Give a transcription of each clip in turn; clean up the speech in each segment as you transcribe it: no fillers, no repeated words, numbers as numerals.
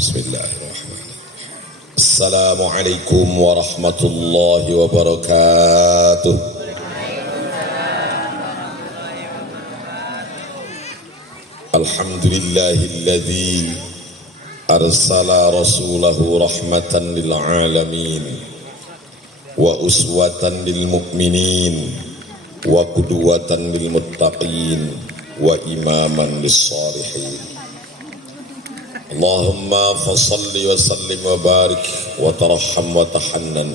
Bismillahirrahmanirrahim. Assalamualaikum warahmatullahi wabarakatuh. Alhamdulillahilladzi arsala rasulahu rahmatan lil alamin wa uswatan lil mu'minin wa qudwatan lil muttaqin wa imaman lis salihin. Allahumma fasalli wa sallim wa barik wa tarahham wa tahannan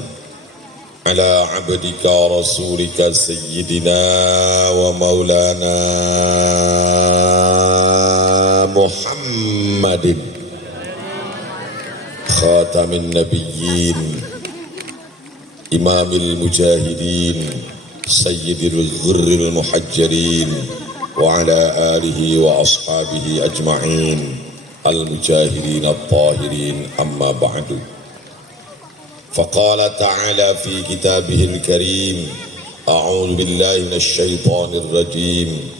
ala abdika rasulika sayyidina wa maulana Muhammadin khatamin nabiyyin imamil mujahidin sayyidil ghurril muhajjirin wa ala alihi wa ashabihi ajma'in al-mujahirin at-tahirin amma ba'du. Faqala ta'ala fi kitabihil karim a'udzu billahi minasy syaithanir rajim.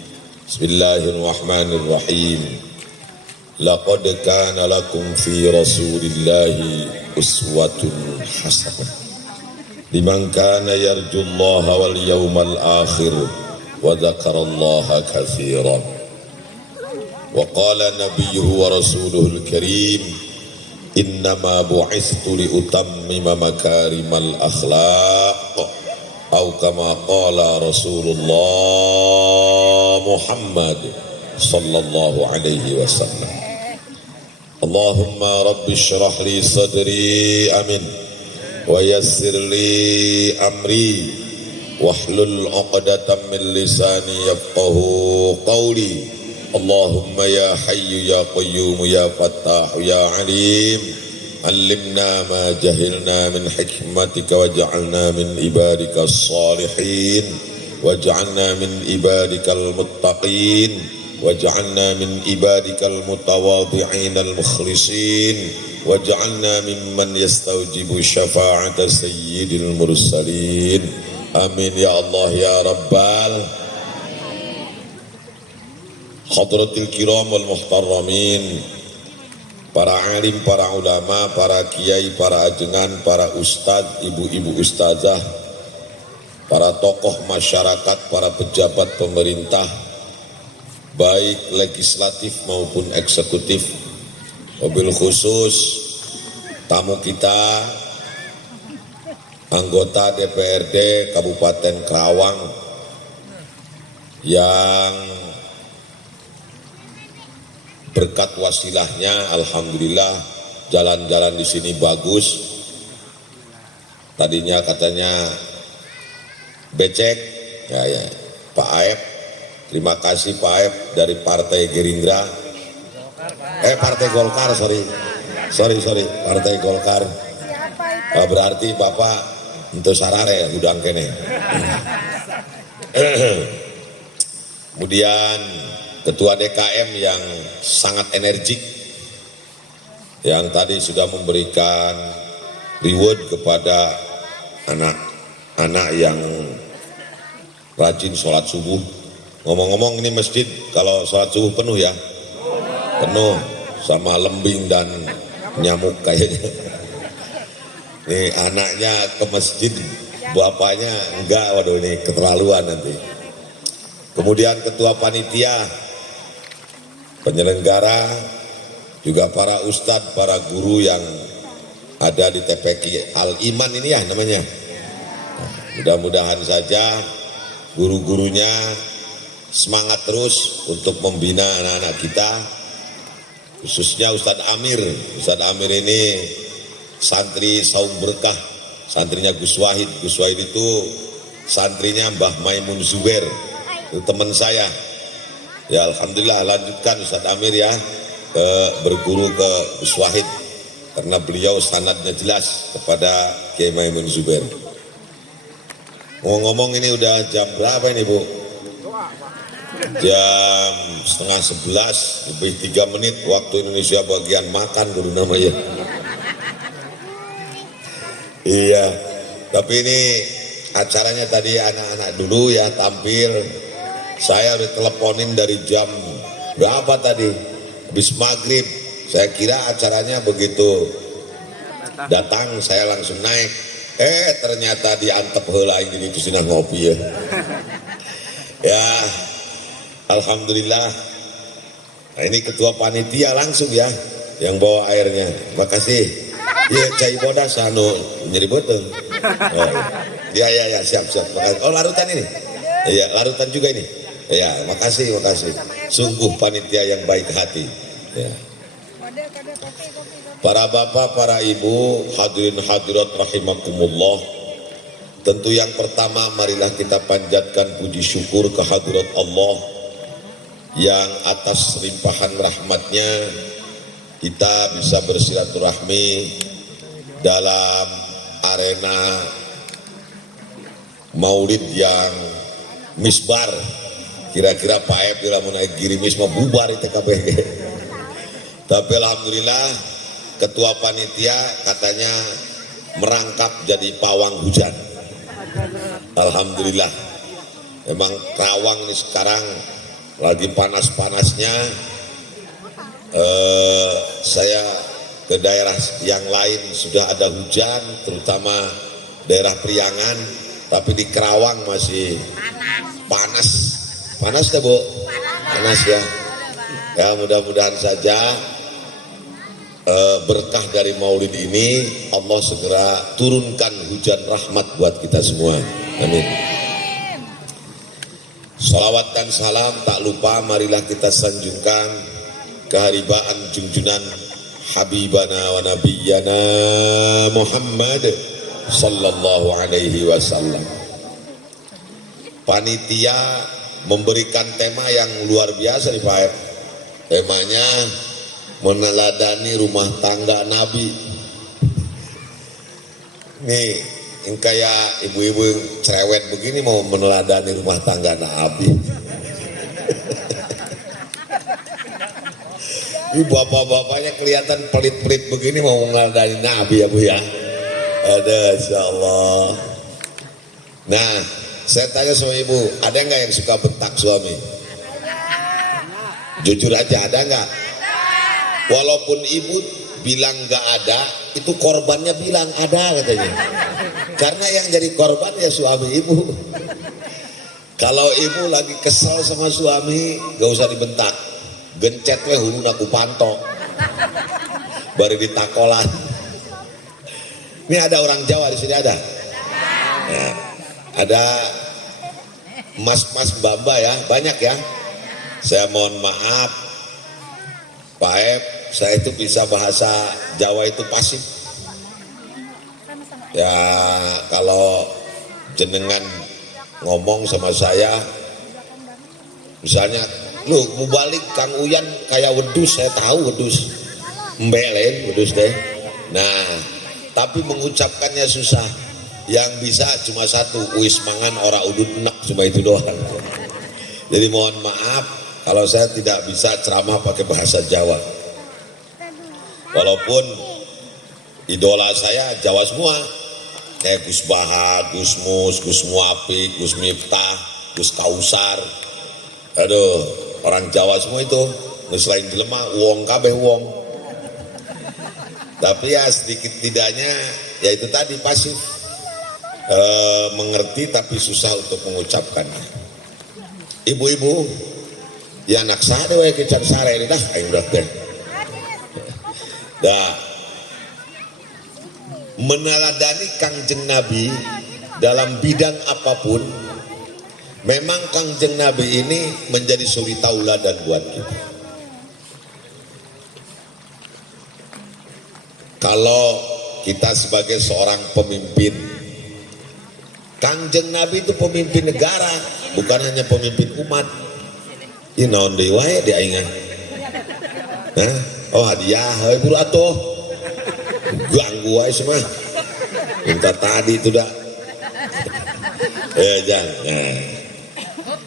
Bismillahirrahmanirrahim. Laqad kana lakum fi rasulillahi uswatun hasanah liman kana yarjullaha wal yawmal akhir wa dzakarallaha katsiran. وقال نبيه ورسوله الكريم إنما بعثت لأتمم مكارم الأخلاق أو كما قال رسول الله محمد صلى الله عليه وسلم. اللهم رب اشرح لي صدري آمين ويسر لي أمري واحلل عقدة من لساني يفقهوا قولي. Allahumma ya hayyu ya qayyum ya fattah ya alim allimna ma jahilna min hikmatika waj'alna min ibadika as-salihin waj'alna min ibadika al-muttaqin waj'alna min ibadika al-mutawadhi'in al-mukhlisin waj'alna mimman yastawjibu syafa'ata sayyidil mursalin. Amin ya Allah ya Rabbal Hadratil kiram wal muhtaramin, para alim, para ulama, para kiai, para ajengan, para ustadz, ibu-ibu ustazah, para tokoh masyarakat, para pejabat pemerintah, baik legislatif maupun eksekutif, mobil khusus tamu kita, anggota DPRD Kabupaten Karawang yang berkat wasilahnya, alhamdulillah jalan-jalan di sini bagus. Tadinya katanya becek, ya Pak Aep, terima kasih Pak Aep dari Partai Gerindra, Partai Golkar, sorry, Partai Golkar. Berarti Bapak untuk sarare udang kene. Kemudian Ketua DKM yang sangat energik, yang tadi sudah memberikan reward kepada anak-anak yang rajin sholat subuh. Ngomong-ngomong ini masjid kalau sholat subuh penuh ya? Penuh sama lembing dan nyamuk kayaknya. Nih anaknya ke masjid, bapaknya enggak, waduh ini keterlaluan nanti. Kemudian ketua panitia, penyelenggara, juga para ustadz, para guru yang ada di TPQ Al-Iman ini ya namanya. Mudah-mudahan saja guru-gurunya semangat terus untuk membina anak-anak kita, khususnya Ustadz Amir. Ustadz Amir ini santri Saum Berkah, santrinya Gus Wahid. Gus Wahid itu santrinya Mbah Maimun Zubair, itu teman saya. Ya alhamdulillah, lanjutkan Ustadz Amir ya berguru ke Gus Wahid karena beliau sanadnya jelas kepada Kiai Maimun Zubair. Ngomong-ngomong ini udah jam berapa ini Bu? Jam 10:30 lebih 3 menit waktu Indonesia bagian makan dulu namanya. Iya, tapi ini acaranya tadi anak-anak dulu ya tampil. Saya udah teleponin dari jam berapa tadi? Habis maghrib Saya kira acaranya begitu datang saya langsung naik. Ternyata diantep heula ini itu sudah ngopi ya. Ya, alhamdulillah. Nah, ini ketua panitia langsung ya yang bawa airnya. Makasih. Iya, cai bodas anu nyeri beuteung. Oh, ya siap. Makasih. Oh, larutan ini. Iya, larutan juga ini. Ya, makasih. Sungguh panitia yang baik hati. Ya. Para bapak, para ibu, hadirin hadirat rahimakumullah. Tentu yang pertama marilah kita panjatkan puji syukur kehadirat Allah yang atas limpahan rahmatnya kita bisa bersilaturahmi dalam arena maulid yang misbar. Kira-kira Pak Ep bila mau naik girimis mah bubar itu KPG. Tapi alhamdulillah ketua panitia katanya merangkap jadi pawang hujan. Alhamdulillah. Memang Karawang ini sekarang lagi panas-panasnya. Saya ke daerah yang lain sudah ada hujan, terutama daerah Priangan, tapi di Karawang masih panas. Panas ya Bu? Panas ya. Ya mudah-mudahan saja berkah dari maulid ini Allah segera turunkan hujan rahmat buat kita semua. Amin. Salawat dan salam tak lupa marilah kita sanjungkan keharibaan junjunan Habibana wa Nabiyyana Muhammad sallallahu alaihi wasallam. Panitia memberikan tema yang luar biasa nih Pak. Temanya meneladani rumah tangga Nabi. Nih, yang kayak ibu-ibu cerewet begini mau meneladani rumah tangga Nabi. Ini bapak-bapaknya kelihatan pelit-pelit begini mau meneladani Nabi ya Bu ya. Ada insyaallah. Nah, saya tanya sama ibu, ada nggak yang suka bentak suami? Jujur aja, ada nggak? Walaupun ibu bilang nggak ada, itu korbannya bilang ada katanya. Karena yang jadi korban ya suami ibu. Kalau ibu lagi kesel sama suami, gak usah dibentak. Gencet weh hulun aku pantok. Baru ditakolan. Ini ada orang Jawa di sini ada. Ya, ada mas-mas mbak-mbak ya, banyak ya. Saya mohon maaf, Pak Ep, saya itu bisa bahasa Jawa itu pasif. Ya kalau jenengan ngomong sama saya, misalnya, lu mau balik Kang Uyan kayak wedus, saya tahu wedus, mbelen wedus deh. Nah, tapi mengucapkannya susah. Yang bisa cuma satu, wis mangan ora udut enak, cuma itu doang. Jadi mohon maaf kalau saya tidak bisa ceramah pakai bahasa Jawa. Walaupun idola saya Jawa semua, kayak Gus Baha, Gus Mus, Gus Muapi, Gus Miftah, Gus Kausar. Aduh, orang Jawa semua itu, selain jelema wong kabeh wong. Tapi ya sedikit tidaknya, ya itu tadi pasif. Mengerti tapi susah untuk mengucapkannya. Ibu-ibu, ya anak saya wae kecar sare ini dah, ayo udah teh. Dah, meneladani Kangjeng Nabi dalam bidang apapun, memang Kangjeng Nabi ini menjadi suri tauladan buat kita. Kalau kita sebagai seorang pemimpin, Kangjeng Nabi itu pemimpin negara, bukan hanya pemimpin umat. Ini naon deui wae di aing. Hah? Oh hadiah, heuh buru atuh. Ganggu wae semua. Minta tadi itu dah. Jangan. Nah.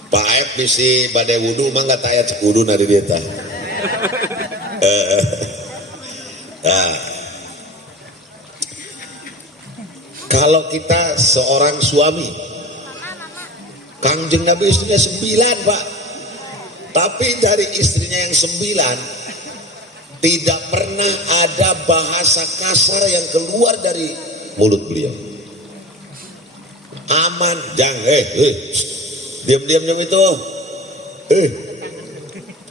Pak Ep bisi bade wudu mah enggak taya cek wudu na di dieu tah. Nah. Kalau kita seorang suami, Kangjeng Nabi istrinya 9 Pak, tapi dari istrinya yang 9, tidak pernah ada bahasa kasar yang keluar dari mulut beliau. Aman, jangan, diam-diam itu,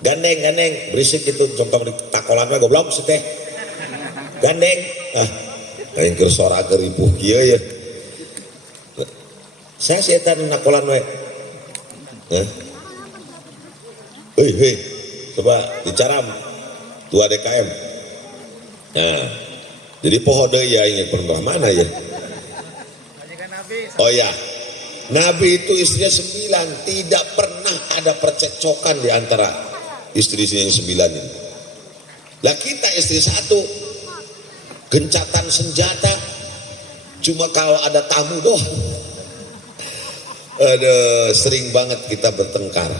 gandeng, berisik itu, contoh di takolannya goblok seteh, gandeng, lain kersora keripuh kia ya, saya setan nakolan we, coba dicaram, tua DKM, nah, jadi pohon ya ingin pernah mana ya? Oh ya, Nabi itu istrinya 9, tidak pernah ada percekcokan di antara istri-istrinya yang 9 ini. Lah kita istri 1, gencatan senjata, cuma kalau ada tamu doang. Aduh, sering banget kita bertengkar.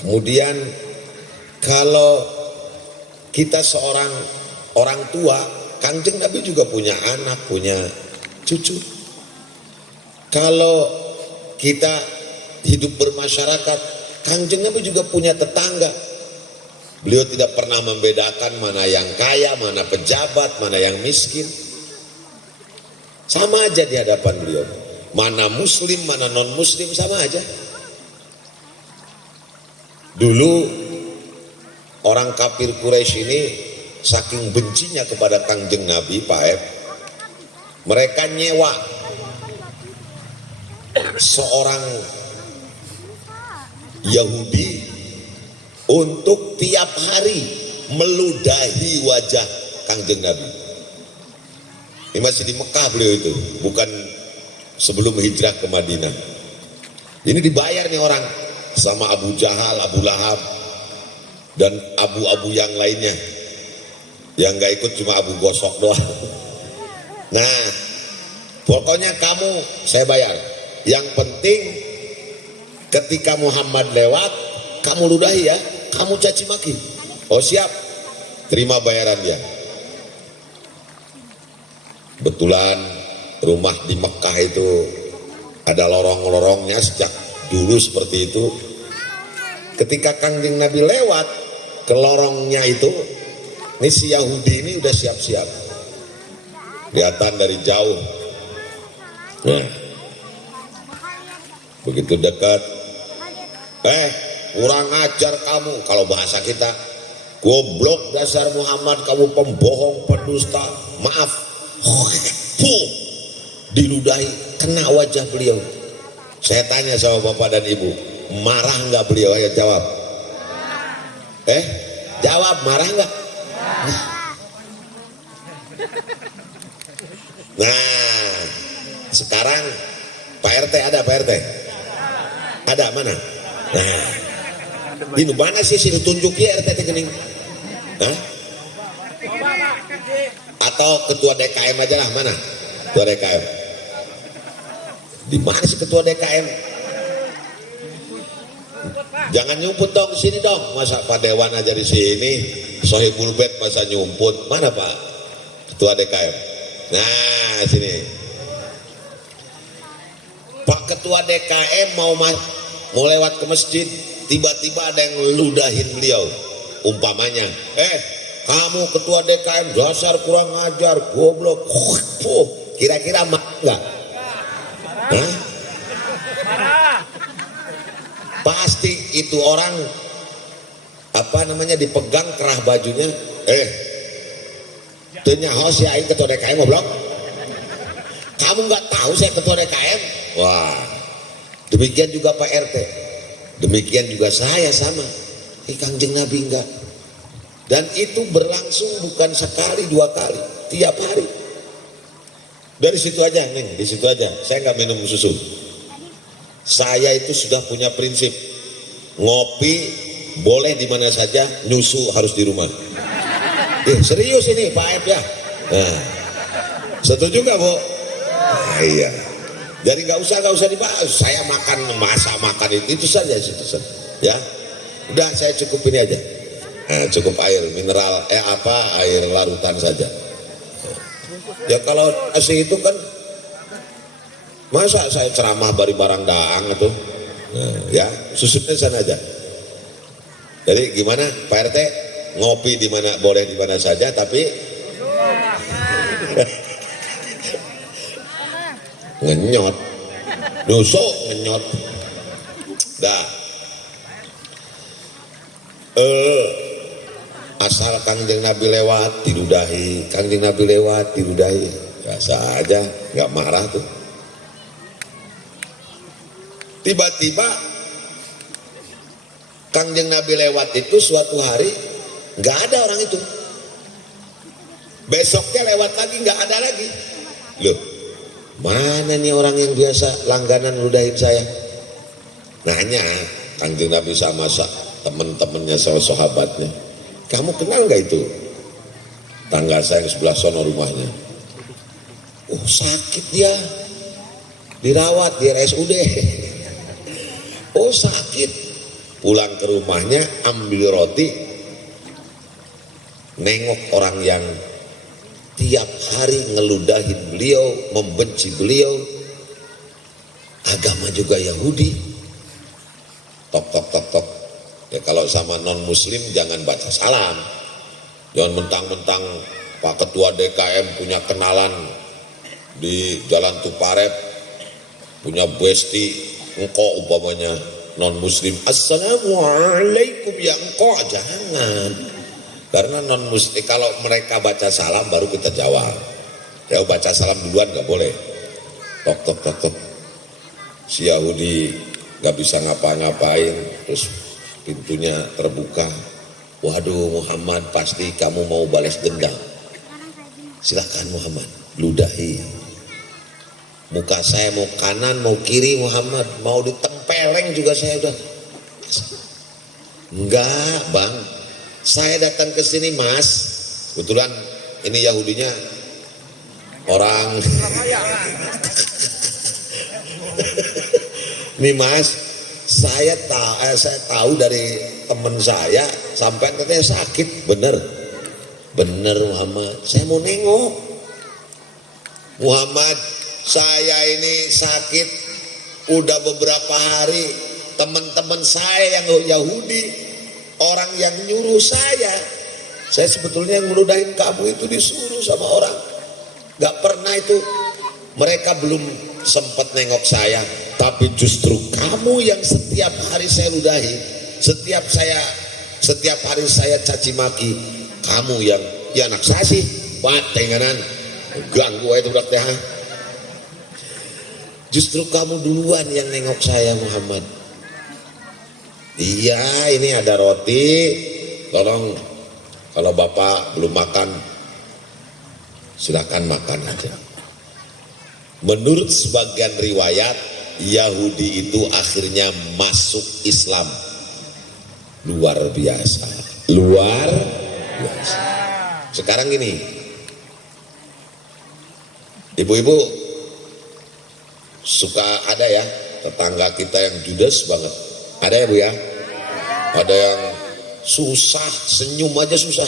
Kemudian kalau kita seorang orang tua, Kangjeng Nabi juga punya anak, punya cucu. Kalau kita hidup bermasyarakat, Kangjeng Nabi juga punya tetangga. Beliau tidak pernah membedakan mana yang kaya, mana pejabat, mana yang miskin. Sama aja di hadapan beliau. Mana muslim, mana non muslim, sama aja. Dulu orang kafir Quraisy ini saking bencinya kepada Kangjeng Nabi, Pak Ep, mereka nyewa seorang Yahudi untuk tiap hari meludahi wajah Kangjeng Nabi. Ini masih di Mekah beliau itu, bukan sebelum hijrah ke Madinah. Ini dibayar nih orang sama Abu Jahal, Abu Lahab, dan abu-abu yang lainnya. Yang gak ikut cuma Abu Gosok doang. Nah, pokoknya kamu saya bayar. Yang penting ketika Muhammad lewat, kamu ludahi ya, kamu caci maki. Oh siap, terima bayaran dia. Betulan rumah di Mekah itu ada lorong-lorongnya sejak dulu seperti itu. Ketika Kangjeng Nabi lewat ke lorongnya itu, ini si Yahudi ini udah siap-siap. Kelihatan dari jauh. Nah, begitu dekat, kurang ajar kamu, kalau bahasa kita, goblok dasar Muhammad, kamu pembohong, pendusta, maaf, diludahi, kena wajah beliau. Saya tanya sama bapak dan ibu, marah nggak beliau? Ayo jawab. Jawab, marah nggak? Nah, sekarang Pak RT ada, Pak RT? Ada mana? Nah, ini mana sih ditunjuki RT Tekening? Hah? Atau ketua DKM aja lah, mana? Ketua DKM. Di mana sih ketua DKM? Jangan nyumput dong di sini dong. Masa Pak Dewan aja di sini, Sohibul Bet masa nyumput? Mana Pak ketua DKM? Nah, sini. Pak ketua DKM mau lewat ke masjid, tiba-tiba ada yang ludahin beliau. Umpamanya, kamu ketua DKM dasar kurang ajar, goblok. Kira-kira enggak? Hah? Pasti itu orang dipegang kerah bajunya. Tanya hos ya ketua DKM goblok. Kamu nggak tahu saya ketua DKM? Wah, demikian juga Pak RT, demikian juga saya sama. Kangjeng Nabi enggak. Dan itu berlangsung bukan sekali dua kali, tiap hari. Dari situ aja, Neng, di situ aja. Saya nggak minum susu. Saya itu sudah punya prinsip, ngopi boleh di mana saja, nyusu harus di rumah. Serius ini Pak Ep ya. Nah, setuju nggak Bu? Nah, iya. Jadi nggak usah dibahas. Saya makan itu saja, ya. Udah saya cukup ini aja. Nah, cukup air mineral, air larutan saja. Ya kalau asing itu kan, masa saya ceramah bari barang daang itu, ya susutnya sana aja. Jadi gimana Pak RT? ngopi di mana boleh, di mana saja, tapi ngenyot, nusuk ngenyot. Dah. Asal Kangjeng Nabi lewat diludahi, Kangjeng Nabi lewat diludahi, biasa aja, nggak marah tuh. Tiba-tiba Kangjeng Nabi lewat itu suatu hari nggak ada orang itu, besoknya lewat lagi nggak ada lagi. Loh, mana nih orang yang biasa langganan ludahin saya? Nanya Kangjeng Nabi sama temen-temennya, sama sahabatnya, kamu kenal nggak itu tangga saya yang sebelah sono rumahnya? Oh, sakit dia, dirawat di RSUD. Oh, sakit. Pulang ke rumahnya, ambil roti, nengok orang yang tiap hari ngeludahin beliau, membenci beliau, agama juga Yahudi. Tok tok tok tok. Ya kalau sama non muslim jangan baca salam, jangan mentang-mentang Pak Ketua DKM punya kenalan di Jalan Tuparep, punya besti, engkau umpamanya non muslim, assalamualaikum ya engkau, jangan. Karena non muslim kalau mereka baca salam baru kita jawab. Ya baca salam duluan nggak boleh. Tok tok tok tok. Si Yahudi nggak bisa ngapa-ngapain, terus pintunya terbuka. Waduh, Muhammad, pasti kamu mau balas dendam. Silakan Muhammad, ludahi. Muka saya mau kanan mau kiri Muhammad, mau ditempeleng juga saya udah. Enggak bang, saya datang ke sini mas, kebetulan ini Yahudinya orang nih mas, saya tahu dari teman saya sampai katanya sakit, bener Muhammad, saya mau nengok Muhammad, saya ini sakit udah beberapa hari, teman-teman saya yang Yahudi, orang yang nyuruh saya sebetulnya ngeludahin kamu itu disuruh sama orang, gak pernah itu, mereka belum sempat nengok saya, tapi justru kamu yang setiap hari saya ludahi, setiap hari saya caci maki, kamu yang ya anak saya sih batenganan ganggu itu udah teh, justru kamu duluan yang nengok saya Muhammad. Iya, ini ada roti, tolong kalau bapak belum makan silakan makan aja. Menurut sebagian riwayat, Yahudi itu akhirnya masuk Islam. Luar biasa. Sekarang gini, ibu-ibu suka ada ya tetangga kita yang judes banget. Ada ya bu ya? Ada yang susah, senyum aja susah.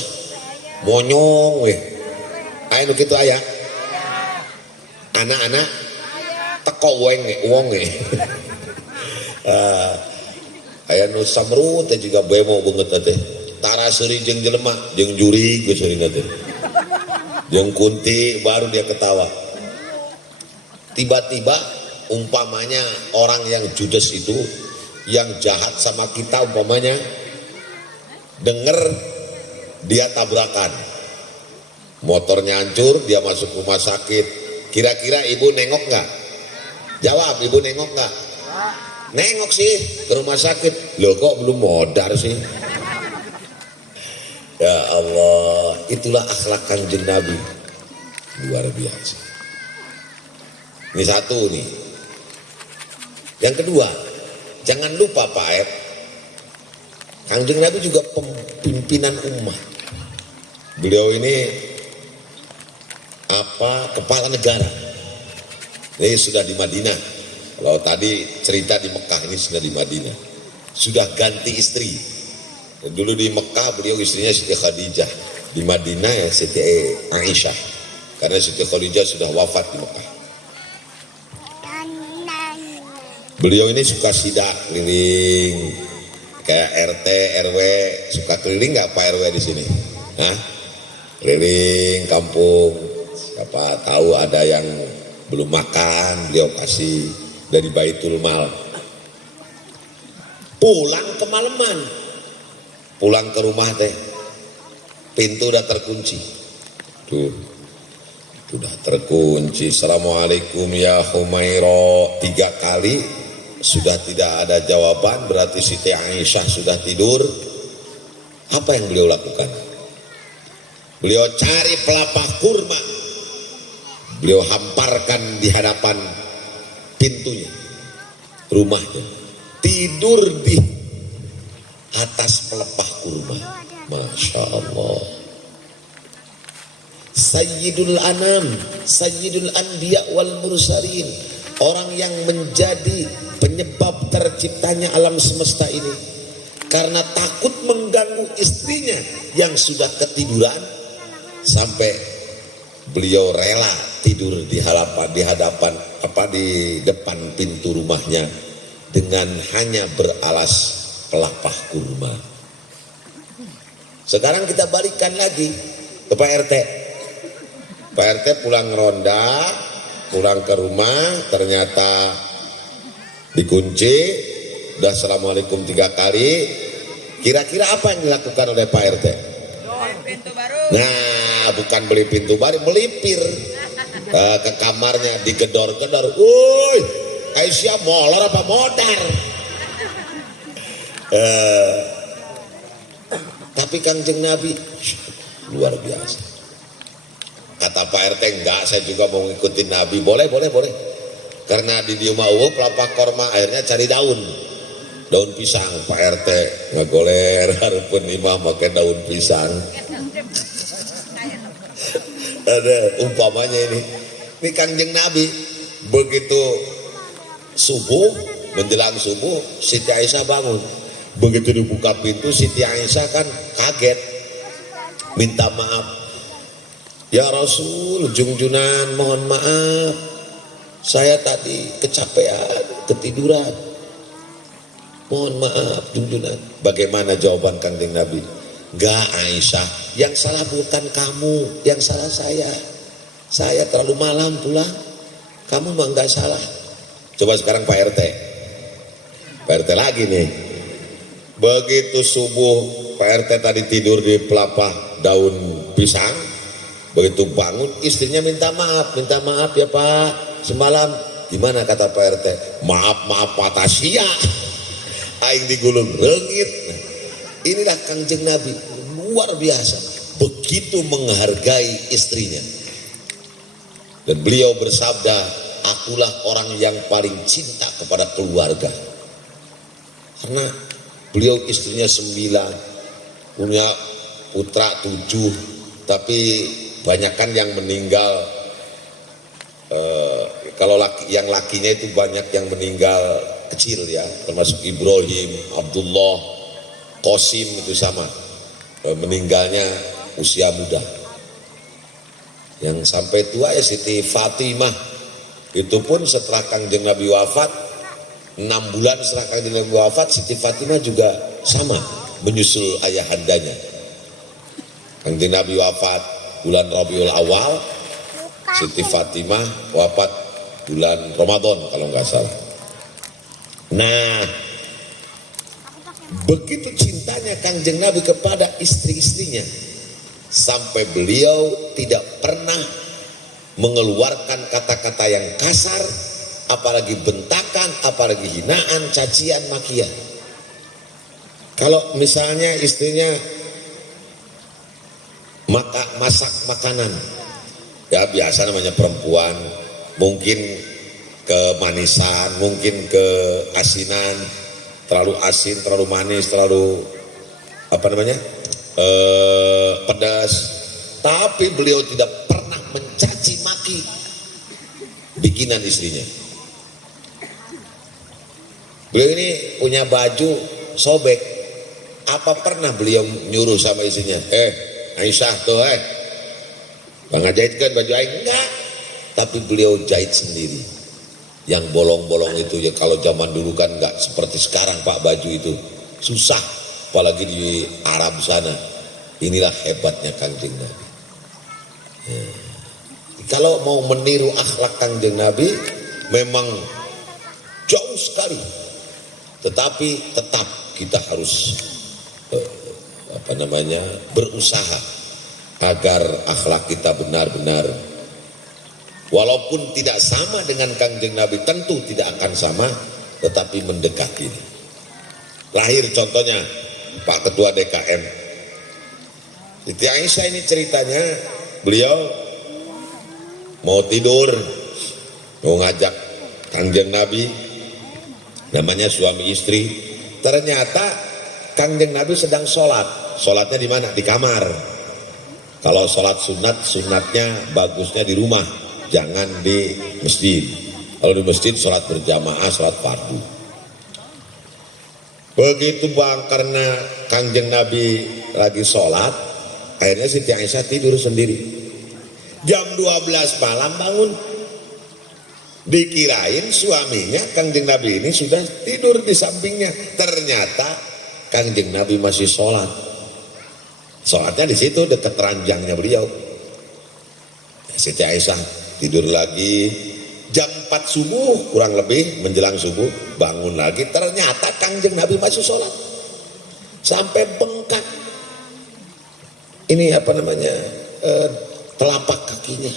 Monyong weh. Ayo gitu ayah. Anak-anak teko wong aya nu samrut teh juga bemo banget teh. Tara seuri jeung jelema jeung juri geus seurina teh. Jeung kunti baru dia ketawa. Tiba-tiba umpamanya orang yang judes itu, yang jahat sama kita umpamanya denger dia tabrakan. Motornya hancur, dia masuk rumah sakit. Kira-kira ibu nengok nggak? Jawab, ibu nengok nggak? Nengok sih ke rumah sakit. Loh kok belum modar sih? Ya Allah, itulah akhlak Kanjeng Nabi. Luar biasa. Ini satu nih. Yang kedua, jangan lupa Pak Ed, Kanjeng Nabi juga pimpinan umat. Beliau ini kepala negara. Ini sudah di Madinah. Kalau tadi cerita di Mekah, ini sudah di Madinah. Sudah ganti istri. Dulu di Mekah beliau istrinya Siti Khadijah. Di Madinah ya Siti Aisyah. Karena Siti Khadijah sudah wafat di Mekah. Beliau ini suka sidak keliling. Kayak RT, RW suka keliling nggak Pak RW di sini? Hah? Keliling kampung, siapa tahu ada yang belum makan, beliau kasih dari Baitul Mal. Pulang kemalaman, pulang ke rumah teh, pintu udah terkunci. Tuh, udah terkunci. Assalamualaikum ya Humairo 3 kali. Sudah tidak ada jawaban, berarti Siti Aisyah sudah tidur. Apa yang beliau lakukan? Beliau cari pelepah kurma, beliau hamparkan di hadapan pintunya rumahnya, tidur di atas pelepah kurma. Masya Allah. Sayyidul Anam, Sayyidul Anbiya wal Mursalin, orang yang menjadi penyebab terciptanya alam semesta ini, karena takut mengganggu istrinya yang sudah ketiduran, sampai beliau rela tidur di depan pintu rumahnya dengan hanya beralas pelepah kurma. Sekarang kita balikkan lagi ke Pak RT. Pak RT pulang ronda, pulang ke rumah, ternyata dikunci, udah assalamualaikum 3 kali. Kira-kira apa yang dilakukan oleh Pak RT? Beli pintu baru. Nah, bukan beli pintu baru, melipir ke kamarnya, digedor-gedor. Woi, Aisyah molor apa modar? Tapi Kangjeng Nabi luar biasa. Kata Pak RT, enggak, saya juga mau ngikutin Nabi. Boleh. Karena di Diumauwo pelapa korma, akhirnya cari daun pisang. Pak RT ngagoler harapun imam pakai daun pisang. Ada umpamanya ini Kangjeng Nabi begitu subuh, menjelang subuh, Siti Aisyah bangun. Begitu dibuka pintu, Siti Aisyah kan kaget, minta maaf. Ya Rasul, Jungjunan mohon maaf, saya tadi kecapean, ketiduran. Mohon maaf Jungjunan. Bagaimana jawaban Kangjeng Nabi? Enggak Aisyah, yang salah bukan kamu, yang salah saya. Saya terlalu malam pulang, kamu mah enggak salah. Coba sekarang Pak RT. Pak RT lagi nih. Begitu subuh, Pak RT tadi tidur di pelepah daun pisang. Begitu bangun, istrinya minta maaf ya Pak, semalam gimana? Kata Pak RT, maaf patasia, aing digulung reungit. Inilah Kangjeng Nabi, luar biasa, begitu menghargai istrinya. Dan beliau bersabda, akulah orang yang paling cinta kepada keluarga. Karena beliau istrinya 9, punya putra 7, tapi banyakkan yang meninggal. Kalau yang lakinya itu banyak yang meninggal kecil ya, termasuk Ibrahim, Abdullah, Qasim itu sama, meninggalnya usia muda. Yang sampai tua ya Siti Fatimah, itu pun setelah Kangjeng Nabi wafat, 6 bulan setelah Kangjeng Nabi wafat, Siti Fatimah juga sama menyusul ayahandanya. Kangjeng Nabi wafat bulan Rabiul Awal, Siti Fatimah wafat bulan Ramadan kalau nggak salah. Nah, begitu cintanya Kangjeng Nabi kepada istri-istrinya, sampai beliau tidak pernah mengeluarkan kata-kata yang kasar, apalagi bentakan, apalagi hinaan, cacian, makian. Kalau misalnya istrinya masak makanan, ya biasa namanya perempuan, mungkin kemanisan, mungkin keasinan, terlalu asin, terlalu manis, terlalu pedas. Tapi beliau tidak pernah mencaci maki bikinan istrinya. Beliau ini punya baju sobek, apa pernah beliau nyuruh sama istrinya, Aisyah tuh, Bang jahitkan baju aing? Enggak. Tapi beliau jahit sendiri. Yang bolong-bolong itu ya, kalau zaman dulu kan enggak seperti sekarang Pak, baju itu susah, apalagi di Arab sana. Inilah hebatnya Kanjeng Nabi. Kalau mau meniru akhlak Kanjeng Nabi memang jauh sekali, tetapi tetap kita harus berusaha agar akhlak kita benar-benar, walaupun tidak sama dengan Kanjeng Nabi, tentu tidak akan sama, tetapi mendekati. Lahir contohnya Pak Ketua DKM Siti Aisyah, ini ceritanya beliau mau tidur, mau ngajak Kanjeng Nabi, namanya suami istri. Ternyata Kanjeng Nabi sedang sholat. Sholatnya di mana? Di kamar. Kalau sholat sunat, sunatnya bagusnya di rumah, jangan di masjid. Kalau di masjid sholat berjamaah, sholat fardu. Begitu bang, karena Kanjeng Nabi lagi sholat, akhirnya Siti Aisyah tidur sendiri. Jam 12 malam bangun, dikirain suaminya Kanjeng Nabi ini sudah tidur di sampingnya. Ternyata Kanjeng Nabi masih sholat. Sholatnya di situ dekat ranjangnya beliau. Siti Aisyah tidur lagi. Jam 4 subuh kurang lebih menjelang subuh bangun lagi. Ternyata Kanjeng Nabi masih sholat sampai bengkak. Ini telapak kakinya.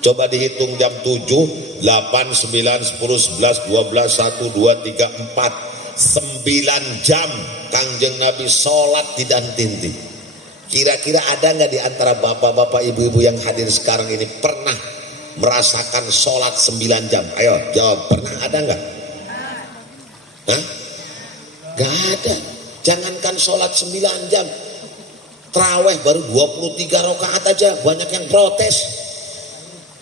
Coba dihitung jam 7, 8, 9, 10, 11, 12, 1, 2, 3, 4, 9 jam Kanjeng Nabi sholat tidak henti. Kira-kira ada nggak di antara bapak-bapak, ibu-ibu yang hadir sekarang ini pernah merasakan sholat 9 jam? Ayo jawab, pernah ada nggak? Hah? Nggak ada. Jangankan sholat 9 jam, Taraweh baru 23 rakaat aja banyak yang protes.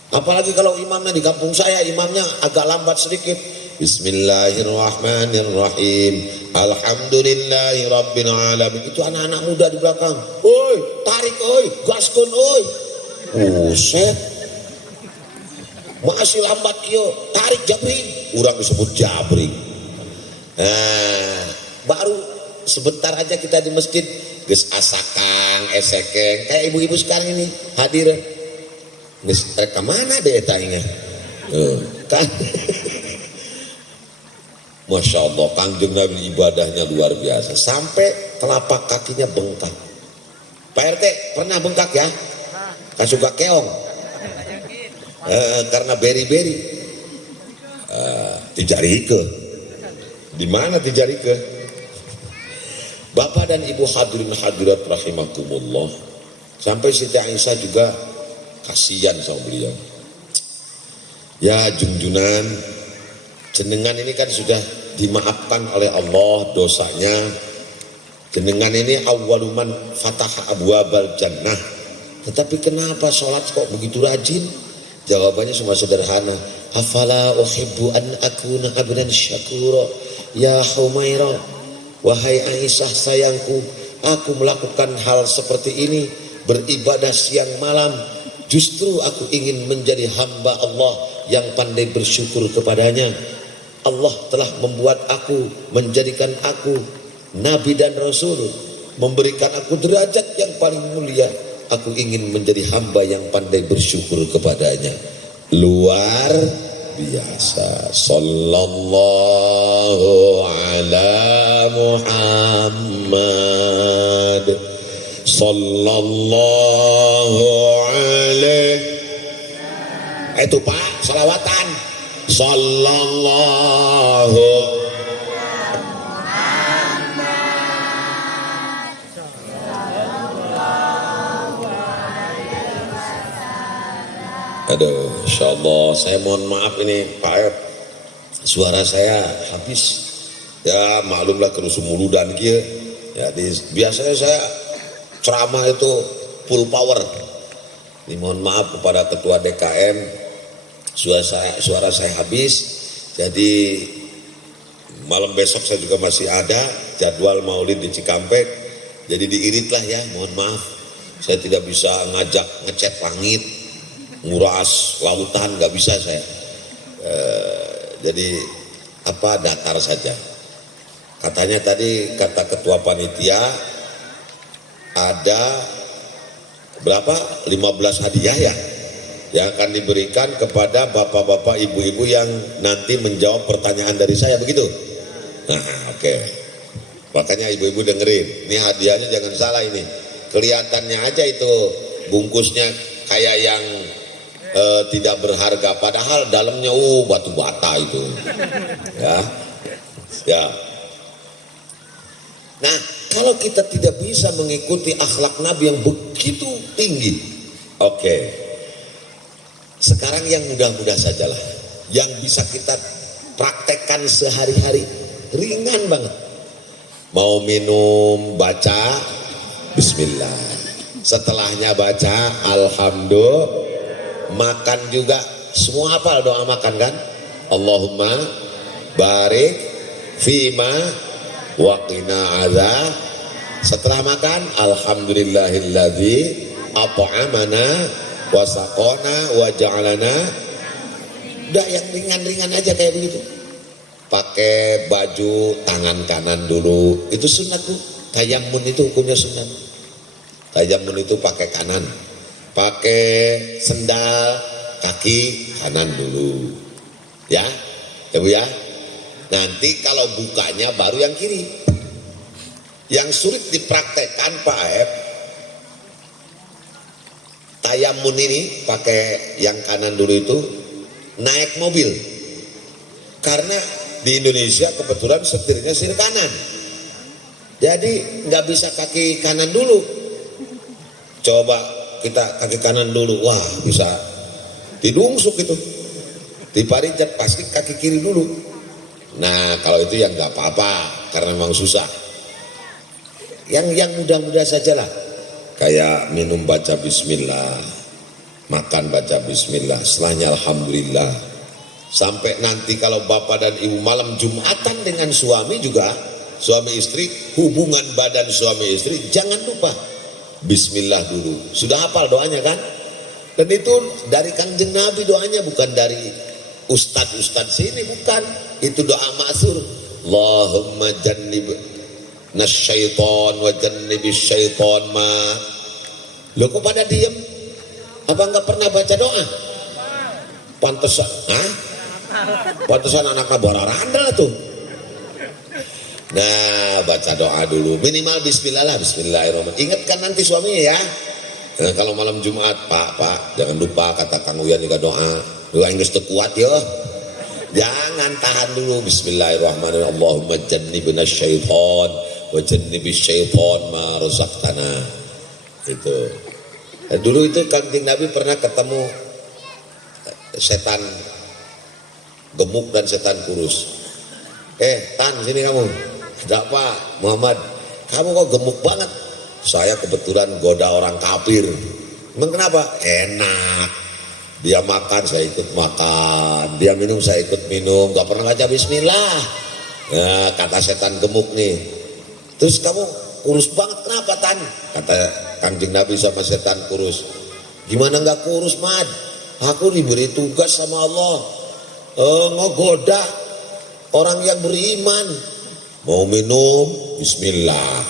Apalagi kalau imamnya di kampung saya, imamnya agak lambat sedikit. Bismillahirrahmanirrahim. Alhamdulillahi rabbil alamin. Itu anak-anak muda di belakang. Oi, tarik oi, gaskun oi. Buset. Masih lambat kyo, tarik jabring. Urang disebut jabring. Nah, baru sebentar aja kita di masjid geus asakang, esekeng, kayak ibu-ibu sekarang ini hadir. Geus rek mana deh eta ingat. Kan. Masya Allah, Kanjeng Nabi ibadahnya luar biasa sampai telapak kakinya bengkak. Pak RT pernah bengkak ya? Kan suka keong. Karena beri-beri. Tijarike. Di mana tijarike? Bapak dan Ibu hadirin hadirat rahimakumullah, sampai Siti Aisyah juga kasihan sama beliau. Ya junjunan, jenengan ini kan sudah dimaafkan oleh Allah dosanya. Jenengan ini awwaluman fataha abwabal jannah. Tetapi kenapa sholat kok begitu rajin? Jawabannya cuma sederhana. Afala uhibbu an akuna abdan syakura ya Humairah. Wahai Aisyah sayangku, aku melakukan hal seperti ini, beribadah siang malam, justru aku ingin menjadi hamba Allah yang pandai bersyukur kepadanya. Allah telah membuat aku, menjadikan aku Nabi dan Rasul, memberikan aku derajat yang paling mulia. Aku ingin menjadi hamba yang pandai bersyukur kepadanya. Luar biasa. Sallallahu ala Muhammad sallallahu alaihi. Itu Pak, salawatan. Sallallahu aduh, insyaallah saya mohon maaf ini Pak Ayat, suara saya habis. Ya maklumlah kerusu muludan kia. Ya, biasanya saya ceramah itu full power. Ini mohon maaf kepada Ketua DKM, suara saya habis. Jadi malam besok saya juga masih ada jadwal maulid di Cikampek. Jadi diiritlah ya, mohon maaf. Saya tidak bisa ngecat langit, nguras lautan, nggak bisa saya. Jadi datar saja. Katanya tadi kata ketua panitia ada berapa? 15 hadiah ya yang akan diberikan kepada bapak-bapak ibu-ibu yang nanti menjawab pertanyaan dari saya, begitu? Nah, oke. Makanya ibu-ibu dengerin, ini hadiahnya jangan salah ini. Kelihatannya aja itu bungkusnya kayak yang tidak berharga, padahal dalamnya batu bata itu. Ya. Ya. Nah, kalau kita tidak bisa mengikuti akhlak Nabi yang begitu tinggi, oke. Sekarang yang mudah-mudah sajalah, yang bisa kita praktekkan sehari-hari, ringan banget. Mau minum, baca Bismillah. Setelahnya baca Alhamdulillah. Makan juga, semua hafal doa makan kan? Allahumma barik fima waqina azab. Setelah makan alhamdulillahilladzi at'amana wa saqana wa ja'alana. Udah yang ringan-ringan aja kayak begitu. Pakai baju tangan kanan dulu, itu sunat tuh. Tayammun itu hukumnya sunat. Tayammun itu pakai kanan. Pakai sendal kaki kanan dulu. Ya, ya Bu ya. Nanti kalau bukanya baru yang kiri. Yang sulit dipraktekkan Pak Aep, tayamun ini pakai yang kanan dulu itu naik mobil. Karena di Indonesia kebetulan setirnya setir kanan. Jadi nggak bisa kaki kanan dulu. Coba kita kaki kanan dulu, wah bisa didungsuk itu. Di Parijat pasti kaki kiri dulu. Nah kalau itu yang nggak apa-apa karena memang susah. Yang mudah-mudah sajalah, kayak minum baca Bismillah, makan baca Bismillah, setelahnya Alhamdulillah. Sampai nanti kalau bapak dan ibu malam Jumatan dengan suami juga, suami istri, hubungan badan suami istri, jangan lupa Bismillah dulu. Sudah hafal doanya kan? Dan itu dari Kangjeng Nabi doanya, bukan dari ustadz sini, bukan. Itu doa maksur. Allahumma jannib nasyaiton wa jannibis syaiton ma. Loh kok pada diem? Apa enggak pernah baca doa? Pantesan, pantesan anaknya bararandal tuh. Nah, baca doa dulu, minimal Bismillah lah, Bismillahirrahmanirrahim. Ingatkan nanti suaminya ya. Nah, kalau malam Jumat, Pak, jangan lupa kata Kang Uyan juga doa Inggris kuat ya. Jangan, tahan dulu. Bismillahirrahmanirrahim. Allahumma jannibna syaiton wa jannibis syaiton ma razaqtana. Itu. Nah, dulu itu Kanjeng Nabi pernah ketemu setan gemuk dan setan kurus. Tan, sini kamu. Tidak Pak Muhammad, kamu kok gemuk banget? Saya kebetulan goda orang kafir. Emang kenapa? Enak. Dia makan, saya ikut makan. Dia minum, saya ikut minum. Gak pernah baca Bismillah. Nah, kata setan gemuk nih. Terus kamu kurus banget, kenapa Tan? Kata Kanjeng Nabi sama setan kurus. Gimana gak kurus, Mad? Aku diberi tugas sama Allah, ngogoda orang yang beriman. Mau minum Bismillah,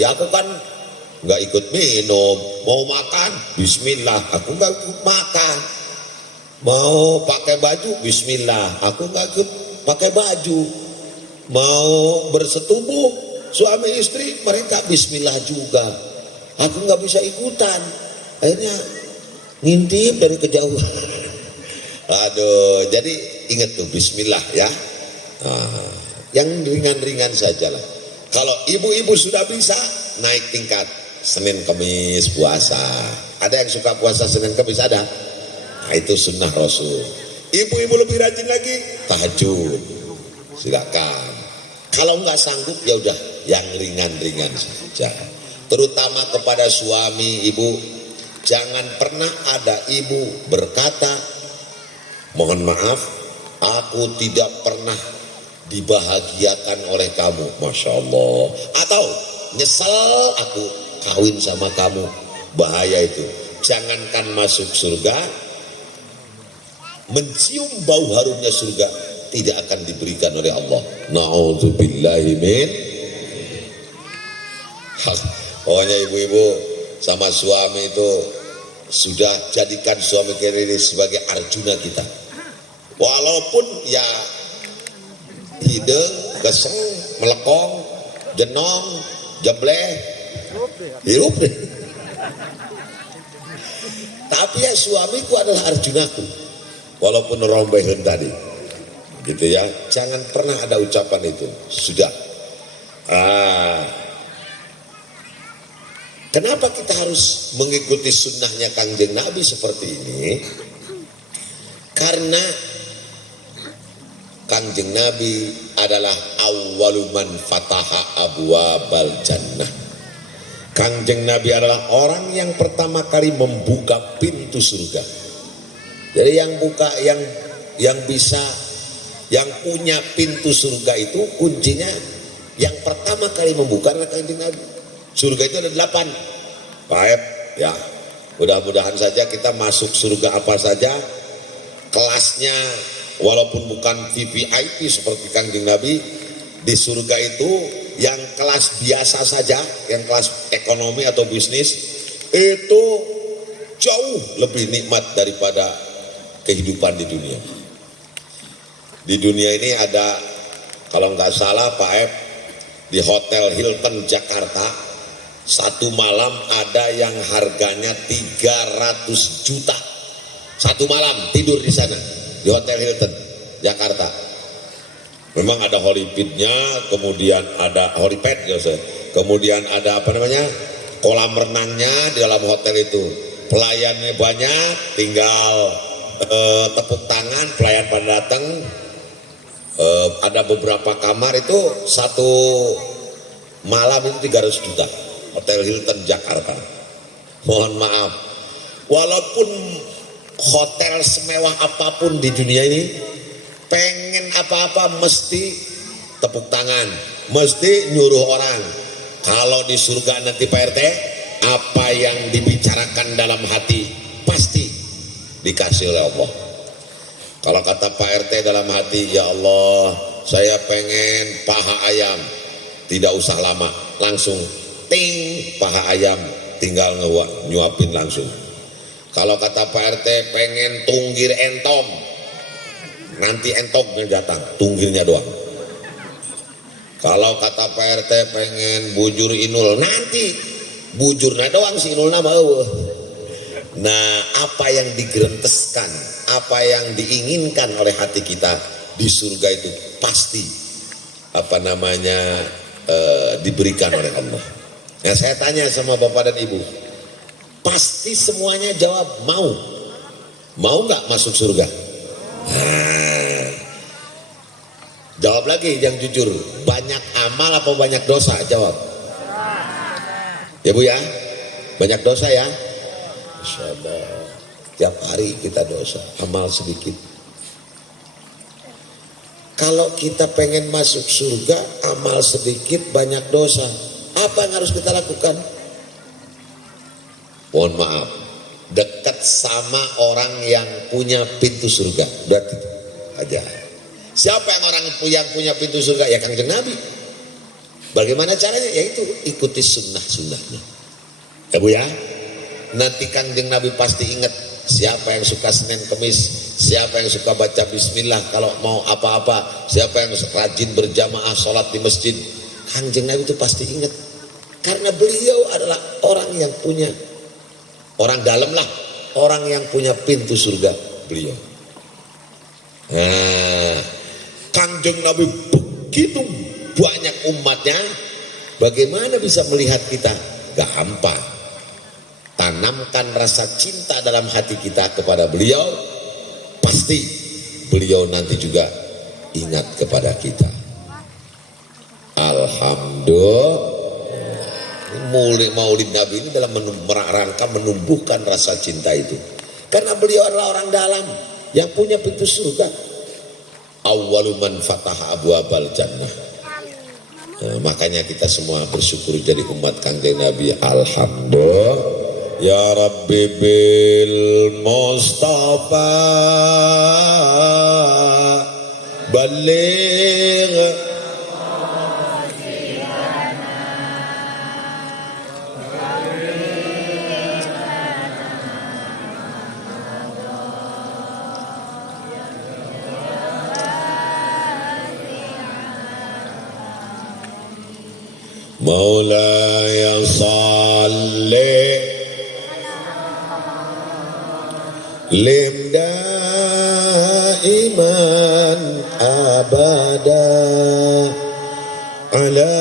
ya aku kan nggak ikut minum. Mau makan Bismillah, aku nggak ikut makan. Mau pakai baju Bismillah, aku nggak ikut pakai baju. Mau bersetubuh suami istri, mereka Bismillah juga, aku nggak bisa ikutan. Akhirnya ngintip dari kejauhan. Aduh, jadi ingat tuh Bismillah ya. Yang ringan-ringan sajalah. Kalau ibu-ibu sudah bisa, naik tingkat Senin Kemis puasa. Ada yang suka puasa Senin Kemis? Ada. Nah, itu sunnah Rasul. Ibu-ibu lebih rajin lagi tahajud. Silakan. Kalau nggak sanggup ya udah yang ringan-ringan saja. Terutama kepada suami ibu, jangan pernah ada ibu berkata, mohon maaf, aku tidak pernah dibahagiakan oleh kamu, Masya Allah. Atau nyesel aku kawin sama kamu. Bahaya itu. Jangankan masuk surga, mencium bau harumnya surga tidak akan diberikan oleh Allah. Na'udzubillahi min. Pokoknya ibu-ibu sama suami itu sudah jadikan suami kita ini sebagai Arjuna kita. Walaupun ya hidung, keseng, melekong, jenong, jebleh, hirup deh. Tapi ya suamiku adalah Arjunaku. Walaupun rombehin tadi. Gitu ya. Jangan pernah ada ucapan itu. Sudah. Kenapa kita harus mengikuti sunnahnya Kangjeng Nabi seperti ini? Karena Kangjeng Nabi adalah awwaluman fataha abwabal jannah. Kangjeng Nabi adalah orang yang pertama kali membuka pintu surga. Jadi yang buka, yang bisa, yang punya pintu surga itu kuncinya yang pertama kali membuka adalah Kangjeng Nabi. Surga itu ada 8. Baik, ya. Mudah-mudahan saja kita masuk surga apa saja, kelasnya walaupun bukan VVIP seperti Kangjeng Nabi, di surga itu yang kelas biasa saja, yang kelas ekonomi atau bisnis itu jauh lebih nikmat daripada kehidupan di dunia. Di dunia ini ada, kalau nggak salah Pak Ep, di Hotel Hilton Jakarta, satu malam ada yang harganya 300 juta. Satu malam tidur di sana, di Hotel Hilton Jakarta. Memang ada holipednya, kemudian ada holiped, kemudian ada apa namanya, kolam renangnya di dalam hotel itu. Pelayannya banyak, tinggal tepuk tangan, pelayan pada datang. Ada beberapa kamar itu satu malam itu 300 juta. Hotel Hilton Jakarta. Mohon maaf, walaupun hotel semewah apapun di dunia ini, pengen apa-apa mesti tepuk tangan, mesti nyuruh orang. Kalau di surga nanti Pak RT, apa yang dibicarakan dalam hati pasti dikasih oleh Allah. Kalau kata Pak RT dalam hati, ya Allah, saya pengen paha ayam, tidak usah lama, langsung ting, paha ayam tinggal nyuapin langsung. Kalau kata Pak RT pengen tunggir entom, nanti entomnya datang, tunggirnya doang. Kalau kata Pak RT pengen bujur inul, nanti bujurnya doang si inul nama. Nah, apa yang digerenteskan, apa yang diinginkan oleh hati kita di surga itu pasti apa namanya diberikan oleh Allah. Nah, saya tanya sama Bapak dan Ibu, pasti semuanya jawab mau. Mau nggak masuk surga? Nah, jawab lagi yang jujur, banyak amal apa banyak dosa? Jawab. Ya Bu ya, banyak dosa ya. Masya Allah, tiap hari kita dosa, amal sedikit. Kalau kita pengen masuk surga, amal sedikit, banyak dosa, apa yang harus kita lakukan? Mohon maaf, dekat sama orang yang punya pintu surga, udah gitu aja. Siapa yang orang yang punya pintu surga? Ya Kangjeng Nabi. Bagaimana caranya? Yaitu ikuti sunnah-sunnahnya. Ya Bu ya, nanti Kangjeng Nabi pasti ingat siapa yang suka Senin Kemis, siapa yang suka baca Bismillah kalau mau apa-apa, siapa yang rajin berjamaah sholat di masjid. Kangjeng Nabi itu pasti ingat, karena beliau adalah orang yang punya, orang dalam lah, orang yang punya pintu surga beliau. Nah, Kangjeng Nabi begitu banyak umatnya, bagaimana bisa melihat kita? Gampang. Tanamkan rasa cinta dalam hati kita kepada beliau, pasti beliau nanti juga ingat kepada kita. Alhamdulillah, maulid Nabi ini dalam rangka menumbuhkan rasa cinta itu, karena beliau adalah orang dalam yang punya pintu surga. Awwaluman fataha abwabal jannah. Nah, makanya kita semua bersyukur jadi umat Kangjeng Nabi. Alhamdulillah. Ya Rabbi bil Mustafa baligh Maulaya salli lim daiman abada ala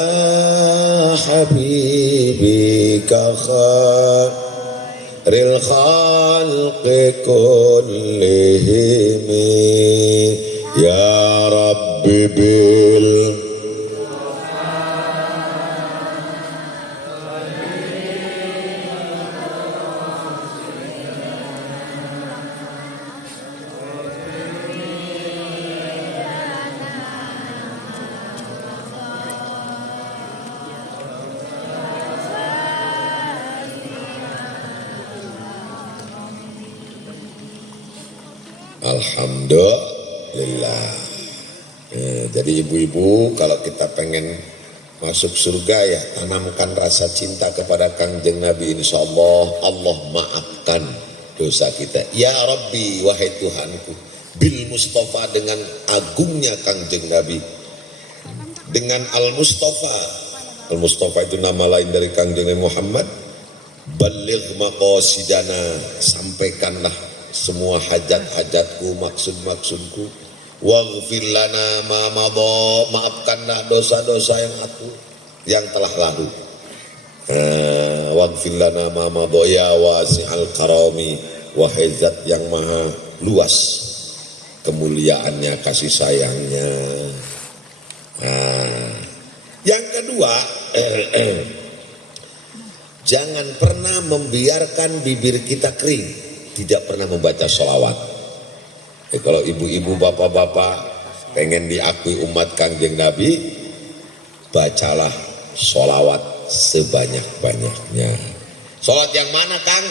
habibika khairil khalqi kullihim ya rabbi bil Alhamdulillah. Jadi ibu-ibu kalau kita pengen masuk surga ya tanamkan rasa cinta kepada Kangjeng Nabi, insya Allah Allah maafkan dosa kita. Ya Rabbi, wahai Tuhanku, bil Mustafa, dengan agungnya Kangjeng Nabi, dengan Al-Mustafa. Al-Mustafa itu nama lain dari Kangjeng Nabi Muhammad. Baligh maqasidana, sampaikanlah semua hajat-hajatku, maksud-maksudku. Waghfir lana ma madha, maafkanlah dosa-dosa yang telah lalu. Waghfir lana ma madha ya wasi'al karami, wahai zat yang maha luas kemuliaannya, kasih sayangnya. Yang kedua, jangan pernah membiarkan bibir kita kering, tidak pernah membaca sholawat. Kalau ibu-ibu, bapak-bapak pengen diakui umat Kangjeng Nabi, bacalah sholawat sebanyak-banyaknya. Sholawat yang mana, Kang?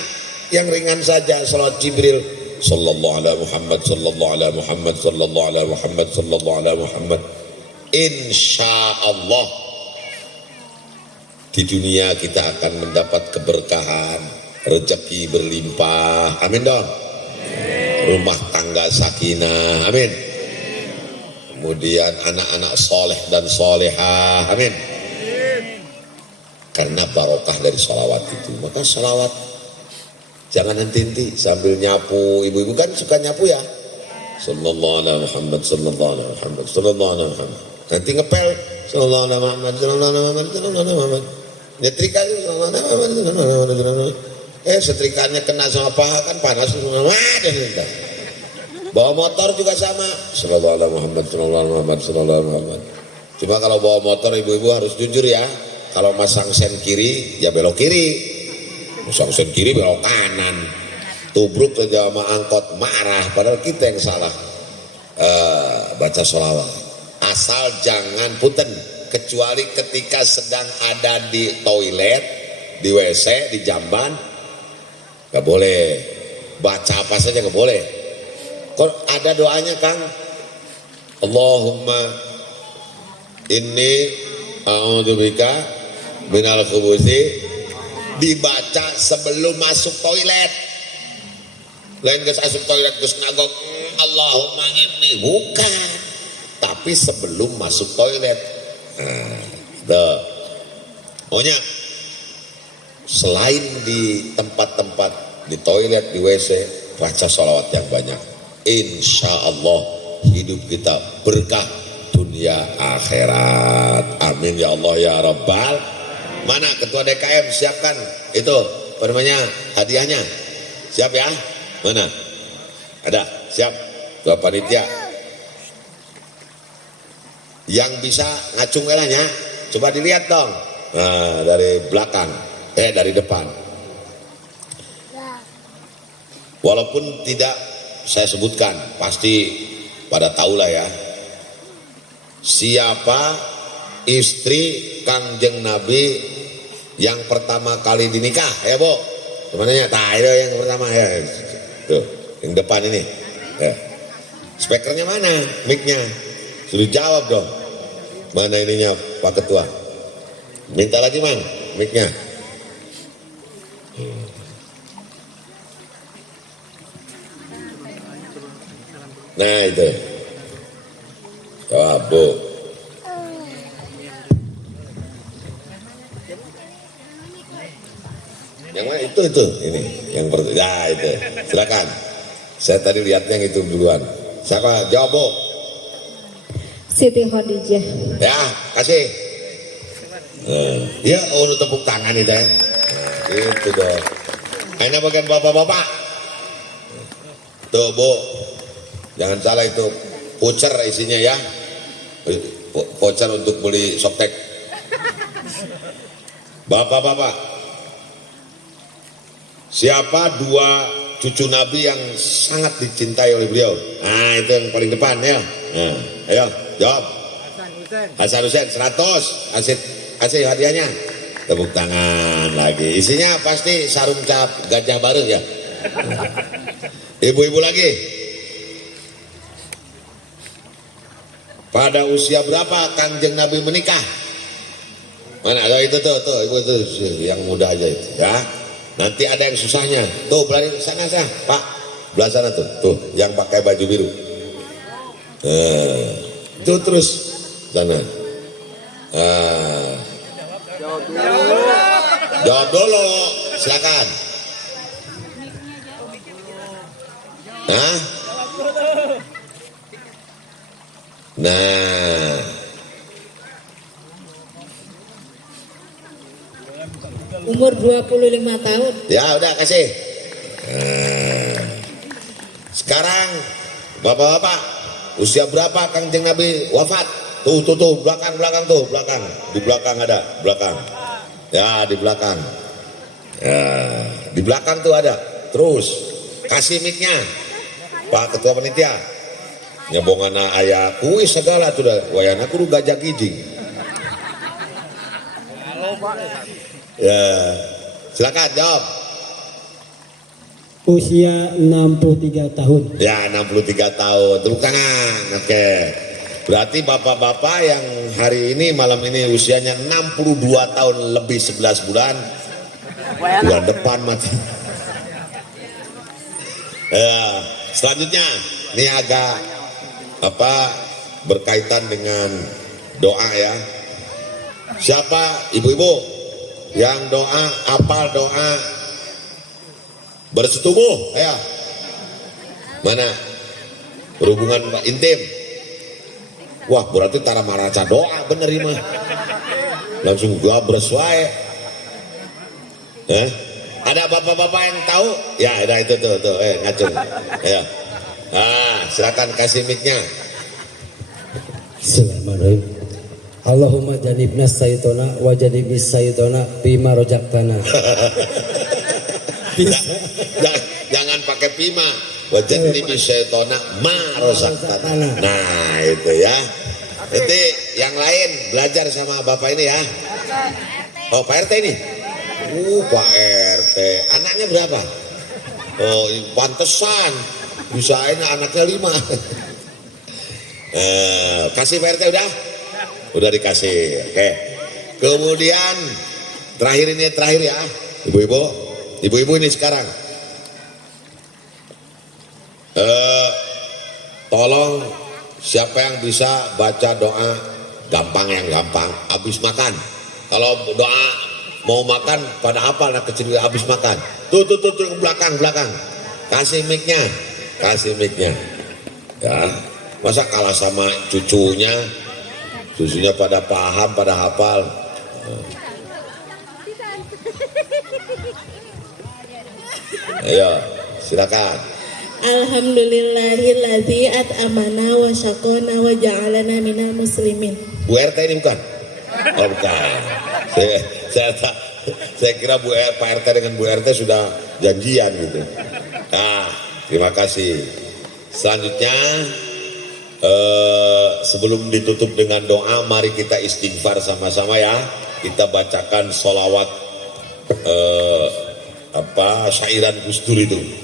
Yang ringan saja, sholawat Jibril. Sallallahu alaihi Muhammad, sallallahu alaihi Muhammad, sallallahu alaihi Muhammad, sallallahu alaihi Muhammad. Insya Allah di dunia kita akan mendapat keberkahan, rezeki berlimpah, amin dong. Rumah tangga sakinah, amin. Kemudian anak-anak soleh dan solehah, amin. Karena barokah dari sholawat itu. Maka sholawat jangan henti-henti sambil nyapu. Ibu-ibu kan suka nyapu ya. Sallallahu alaihi Muhammad, sallallahu alaihi Muhammad, sallallahu alaihi Muhammad. Nanti ngepel sallallahu alaihi Muhammad, sallallahu alaihi Muhammad, sallallahu alaihi Muhammad. Nyetrika sallallahu alaihi Muhammad, sallallahu alaihi Muhammad. Setrikannya kena sama paha kan panas. Bawa motor juga sama. Sallallahu alaihi Muhammad, sallallahu alaihi Muhammad, sallallahu alaihi Muhammad. Cuma kalau bawa motor ibu-ibu harus jujur ya. Kalau masang sen kiri ya belok kiri. Masang sen kiri belok kanan. Tubruk ke jamaah angkot marah. Padahal kita yang salah. Baca sholawat. Asal jangan punten. Kecuali ketika sedang ada di toilet, di WC, di jamban. Gak boleh baca apa saja, gak boleh. Kok ada doanya, Kang? Allahumma inni a'udzubika minal khubuthi, dibaca sebelum masuk toilet. Lain geus asup toilet geus ngagok Allahumma inni, bukan. Tapi sebelum masuk toilet. Pokoknya selain di tempat-tempat di toilet, di WC, baca sholawat yang banyak. Insya Allah hidup kita berkah dunia akhirat. Amin ya Allah ya Rabbal. Mana ketua DKM, siapkan itu apa namanya hadiahnya, siap ya? Mana ada, siap ketua panitia yang bisa ngacung elahnya, coba dilihat dong. Nah, dari belakang, dari depan. Walaupun tidak saya sebutkan, pasti pada tahulah ya. Siapa istri Kangjeng Nabi yang pertama kali dinikah, ya Bu? Kemananya? Nah, itu yang pertama ya. Tuh, yang depan ini. Speakernya mana? Mic-nya. Suruh jawab dong. Mana ininya Pak Ketua? Minta lagi Mang, mic-nya. Nah itu. Coba Bu. Yang mana itu ini yang ya itu. Silakan. Saya tadi lihatnya yang itu duluan. Siapa jawab Bu? Siti Khadijah. Ya, kasih. Ya, udah tepuk tangan itu ya. Nah, itu dong. Ini bagian bapak-bapak. Tuh Bu, jangan salah itu voucher isinya ya. Voucher untuk beli softtek. Bapak-bapak, siapa dua cucu Nabi yang sangat dicintai oleh beliau? Nah itu yang paling depan ya. Nah, ayo jawab. Hasan Hussein 100. Kasih hadiahnya. Tepuk tangan lagi. Isinya pasti sarung cap gajah baru ya. Ibu-ibu lagi. Pada usia berapa Kanjeng Nabi menikah? Mana? Oh, itu tuh, ibu itu yang muda aja itu ya. Nanti ada yang susahnya. Tuh, belakang sana Pak. Belah sana tuh, yang pakai baju biru. Itu terus sana. Jawab dulu, silakan. Hah? Nah, Umur 25 tahun. ya udah kasih. Sekarang bapak-bapak, usia berapa Kanjeng Nabi wafat? Tuh, belakang tuh, di belakang ada, belakang. Ya, di belakang. Ya, di belakang tuh ada. Terus kasih mic-nya, Pak Ketua Panitia. Nyebongana ayah kuis segala tuh dah. Wayana kudu gajah gijing. Ya, silakan jawab. Usia 63 tahun. Ya, 63 tahun. Tepuk tangan. Oke. Berarti bapak-bapak yang hari ini malam ini usianya 62 tahun lebih 11 bulan. Bulan depan mati. Ya, selanjutnya ini agak berkaitan dengan doa ya. Siapa ibu-ibu yang doa, apal doa bersetubuh? Ayo. Mana? Berhubungan intim. Wah, berarti tara maraca doa bener ini mah. Langsung gua bersuai. Ada bapak-bapak yang tahu? Ya, ada itu tuh, ngacung. Ya. Silakan kasih mic-nya. Bismillahirrahmanirrahim. Allahumma janibna sayyidona wa janibis sayyidona bima rojaktana. Jangan pakai pima. Wajan ini syaitona marozaktana. Nah itu ya. Nanti yang lain belajar sama bapak ini ya. Oh Pak RT ini. Pak RT. Anaknya berapa? Oh pantesan. Bisa ini anaknya 5. Kasih Pak RT udah? Udah dikasih. Oke. Kemudian terakhir ya. Ibu-ibu ini sekarang. Tolong siapa yang bisa baca doa yang gampang habis makan. Kalau doa mau makan pada apa anak kecil habis makan? Tuh belakang. Kasih mic-nya. Ya. Masa kalah sama cucunya pada paham, pada hafal. Ayo, silakan. Alhamdulillahilladzi at'amana wa syaqana wa ja'alana minal muslimin. Bu RT ini bukan? Oh bukan. Saya kira Pak RT dengan Bu RT sudah janjian gitu. Terima kasih. Selanjutnya sebelum ditutup dengan doa, mari kita istighfar sama-sama ya. Kita bacakan sholawat syairan Gus Dur itu.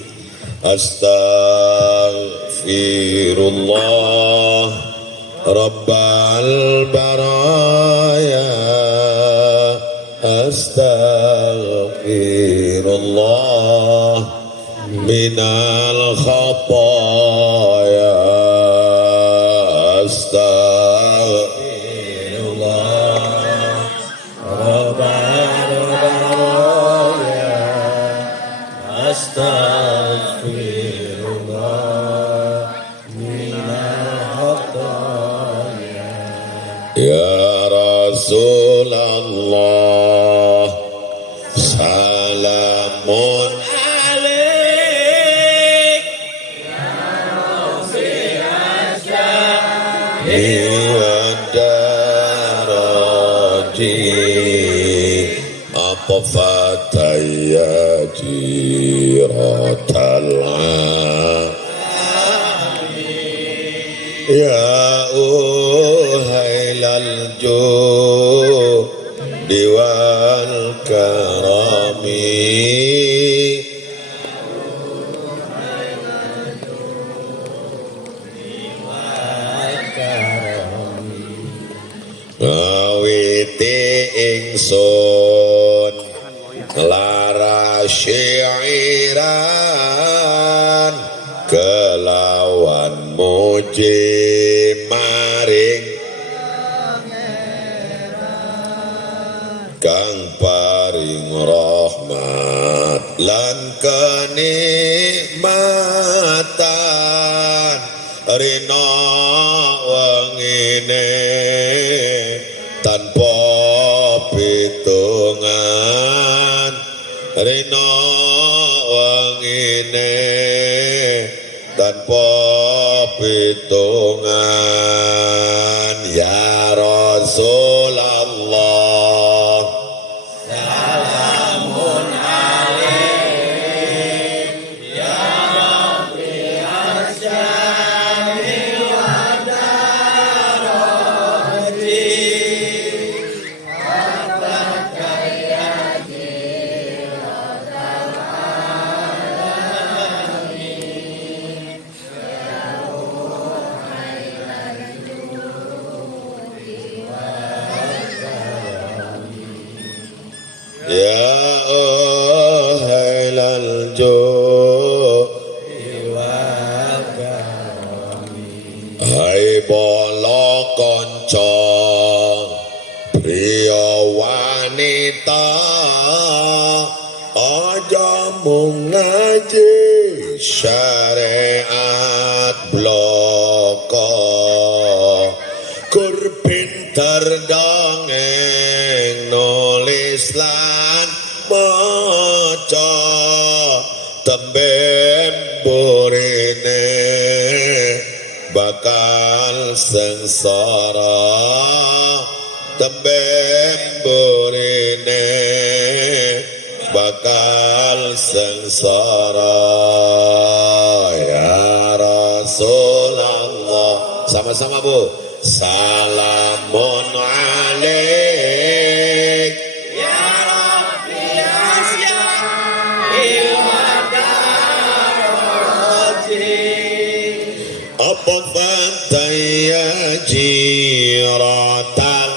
Astaghfirullah Rabbal baraya astaghfirullah minal khataya astaghfirullah Rabbal baraya astaghfirullah minal khataya ya Rasulullah salamun alaik ya daraji apa fataya jiratal ya uhailal judi wal karami ngawiti ingsun lara syairan kelawan muji maring kang paring rahmat lan kenikmatan rina wengine tanpa pitungan rina wengine tanpa pitungan ya Rasulullah salamun alaik ya Rabbi asyami wa daraji ya ahlal judi wal karami hai bala kanca priya wanita aja mung ngaji syariat bloko kur pinter dongeng nulis lan maca tembe burine bakal sengsara tembe burine bakal sengsara ya Rasulullah sama-sama Bu salamun alaik ya Rabbi asyami wa daraji apa fataya jiratal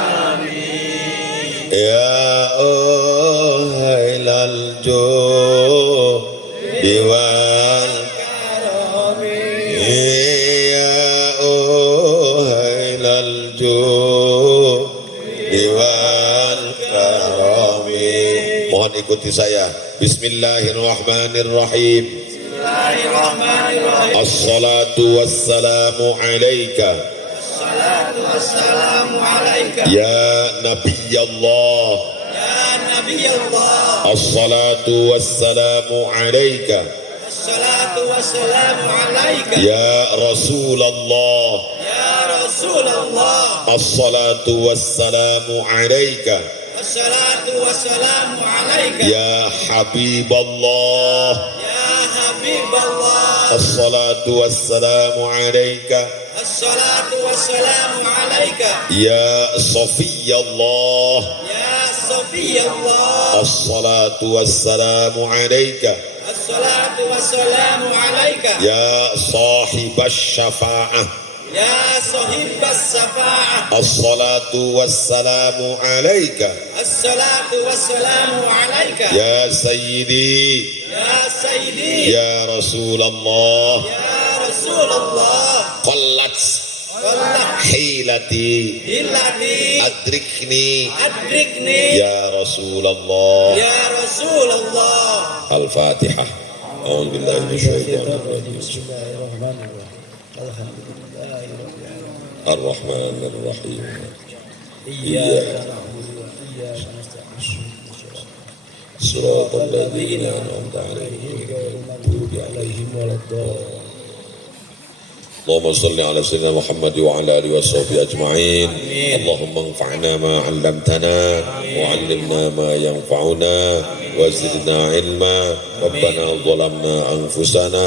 alamin ya uhailal judi wal karami ya uhailal judi wal karami mohon ikuti saya bismillahirrahmanirrahim bismillahirrahmanirrahim assalatu wassalamu alaika assalatu wassalamu alaika ya nabiyallah ya nabiyallah assalatu wassalamu alaika assalatu wassalamu alaika ya Rasulullah ya Rasulullah assalatu wassalamu alaika assalatu wassalamu alaika ya Habiballah ya Habiballah assalatu wassalamu alaika assalatu wassalamu alaika ya Safiyallah ya Safiyallah assalatu wassalamu alaika Assalatu wassalamu alaika. Ya sahibas syafa'ah. Ya sahibas syafa'ah. As-salatu wassalamu alaika. Assalatu wassalamu alaika. Ya sayyidi. Ya sayyidi. Ya Rasulullah. Ya Rasulullah. Qallat Wallah hilati. hilati. Adrikni. Adrikni. Ya Rasulullah. Ya Rasulullah. Al-Fatihah. A'udzu billahi minasyaitonir rajim. Bismillahirrahmanirrahim. Alhamdulillahirabbil Ar-Rahmanir Rahim. Iyyaka na'budu wa iyyaka nasta'in. Shiratal ladzina an'amta 'alaihim Ghairil maghdubi 'alaihim waladdallin. اللهم صل على سيدنا محمد وعلى اله وصحبه اجمعين. اللهم انفعنا ما علمتنا وعلمنا ما ينفعنا وزدنا علما. ربنا ظلمنا انفسنا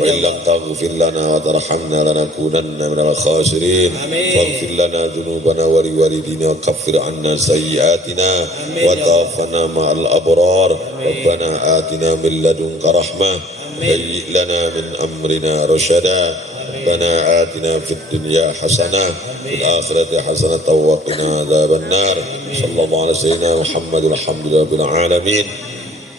وان لم تغفر لنا وترحمنا لنكونن من الخاسرين. فاغفر لنا ذنوبنا ولوالدينا وكفر عنا سيئاتنا وتوفنا مع الابرار. ربنا آتنا من لدنك رحمه هيئ لنا من امرنا رشدا. ربنا آتنا في الدنيا حسنة في الآخرة حسنة وقنا عذاب النار. صلى الله على سيدنا محمد الحمد لله رب العالمين.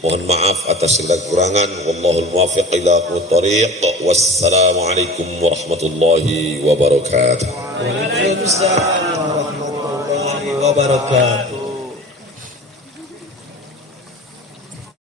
Mohon maaf atas segala kekurangan. Wallahul muwaffiq ila aqwamit thoriq. Wassalamualaikum warahmatullahi wabarakatuh. Waalaikumsalam warahmatullahi wabarakatuh.